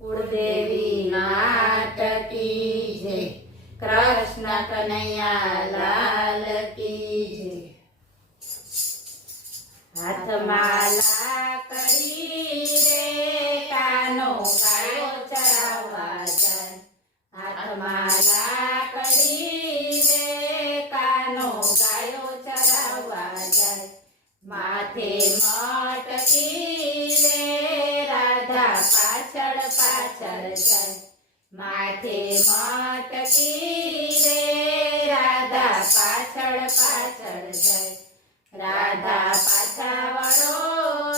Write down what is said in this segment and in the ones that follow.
કુળદેવી માત કી જય, કૃષ્ણ કનૈયા લાલ કી જય। હાથમાં લાકડી રે કાનો ગાયો ચરાવવા જાય, હાથમાં લાકડી રે કાનો ગાયો ચરાવવા જાય, માથે મટકી રે રાધા પાછળ પાછળ જાય, માથે મટકી રે રાધા પાછળ પાછળ જાય, રાધા પાછા વળો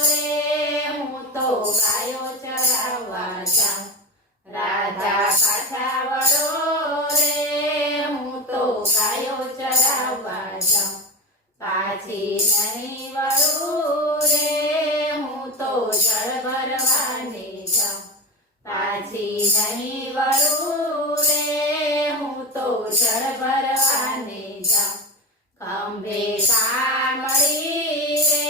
રે હું તો ગાયો ચરાવવા જાઉં, રાધા પાછા વળો રે હું તો ગાયો ચરાવવા જાઉં, પાછી નહીં વળું રે હું તો જળ ભરવાની જાઉં, પાછી નહીં વળું રે હું તો જળ ભરવાની જાઉં, ખંભે કામળી રે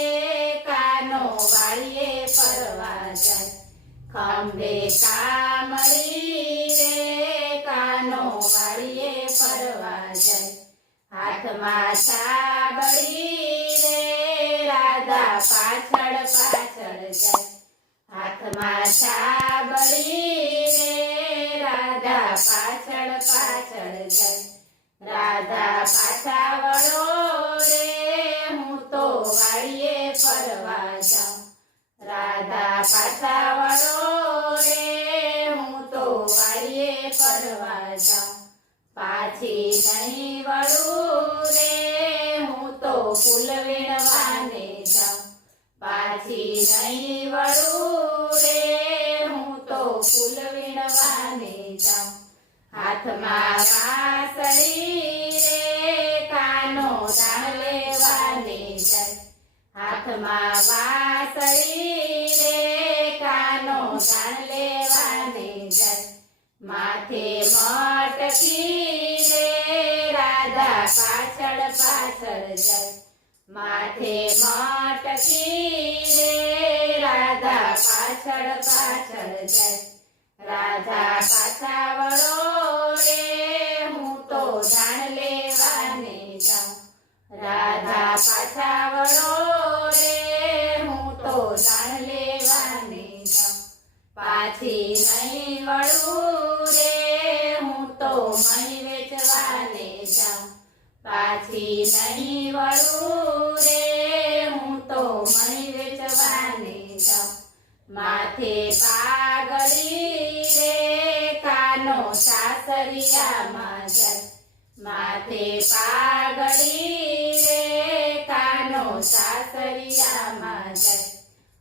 કાનો વાળીએ ફરવા જાય, ખંભે કામળી રે કાનો વાળીએ ફરવા જાય, હાથમાં છાબડી રે રાધા પાછળ પાછળ જાય, હાથમાં છાબડી રે રાધા પાછળ પાછળ જાય, રાધા પાછા વળો રે હું તો વાળીએ ફરવા જાઉં, રાધા પાછા વળો રે હું તો વાળીએ ફરવા જાઉં, પાછી નહીં વળું રે હું તો ફૂલ વીણવાને જાઉં, પાછી નહીં વળું રે હું તો ફૂલ વીણવાને જાઉં, હાથમાં વાંસળી રે કાનો દાણ લેવાને જાય, હાથમાં વાંસળી રે કાનો દાણ લેવાને જાય, માથે મટકી રે રાધા પાછળ પાછળ જાય, માથે મટકી રે રાધા પાછળ પાછળ જાય, રાધા પાછા વળો રે હું તો દાણ લેવાને જાઉં, રાધા પાછા વળો રે હું તો દાણ લેવાને જાઉં, પાછી નહીં વળું રે હું તો મહી વેચવાને જાઉં, પાછી નહીં વળું રે હું તો મહી વેચવાને જાઉં, માથે પાઘડી રે કાનો સાસરિયામાં જાય, માથે પાઘડી રે કાનો સાસરિયામાં જાય,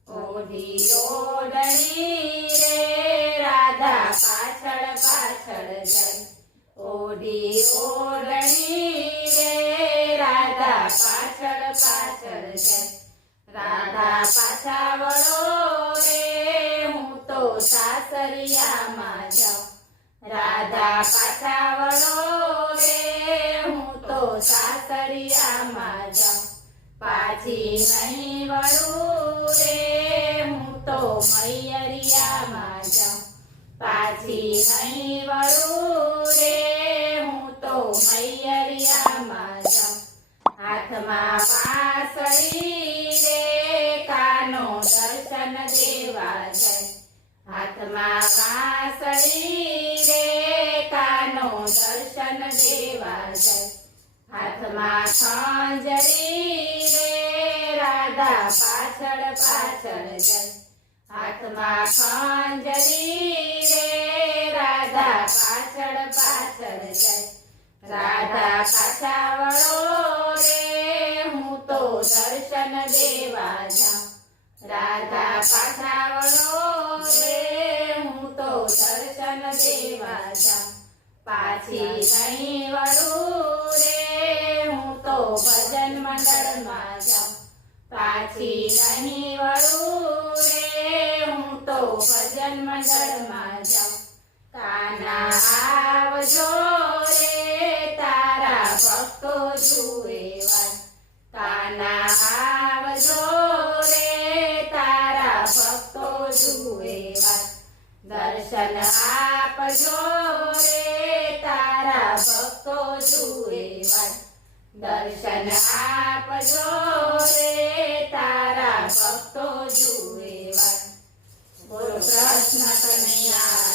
ઓઢી ઓઢણી રે રાધા પાછળ પાછળ જાય, ઓઢી ઓઢણી રે રાધા પાછળ પાછળ જાય, રાધા પાછા વળો રે હું તો સાસરિયામાં જાઉં, રાધા પાછા વળો રે હું તો સાસરિયામાં જાઉં, પાછી નહીં વળું રે હું તો મૈયરિયામાં જાઉં, પાછી નહીં વળું રે હું તો મૈયરિયામાં જાઉં, હાથમાં વાંસળી રે કાનો દર્શન દેવા જાય, હાથમાં વાંસળી રે કાનો દર્શન દેવા જાય, હાથમાં ખંજરી રે રાધા પાછળ પાછળ જાય, હાથમાં ખંજરી રે રાધા પાછળ પાછળ જાય, રાધા પાછા વળો રે હું તો દર્શન દેવા જાઉં, રાધા પાછા વળો રે હું તો દર્શન દેવા જાઉં, પાછી નહીં વળું રે હું તો ભજન મંડળમાં જાઉં, પાછી નહીં વળું રે હું તો ભજન મંડળમાં જાઉં, કાના આવજો રે તારા ભક્તો જુએ વાત, કાના આવજો રે તારા ભક્તો જુએ વાત, દર્શન આપજો રે તારા ભક્તો જુએ વાટ દર્શન આપજો રે તારા ભક્તો જુએ વાટ બોલો કૃષ્ણ કનૈયા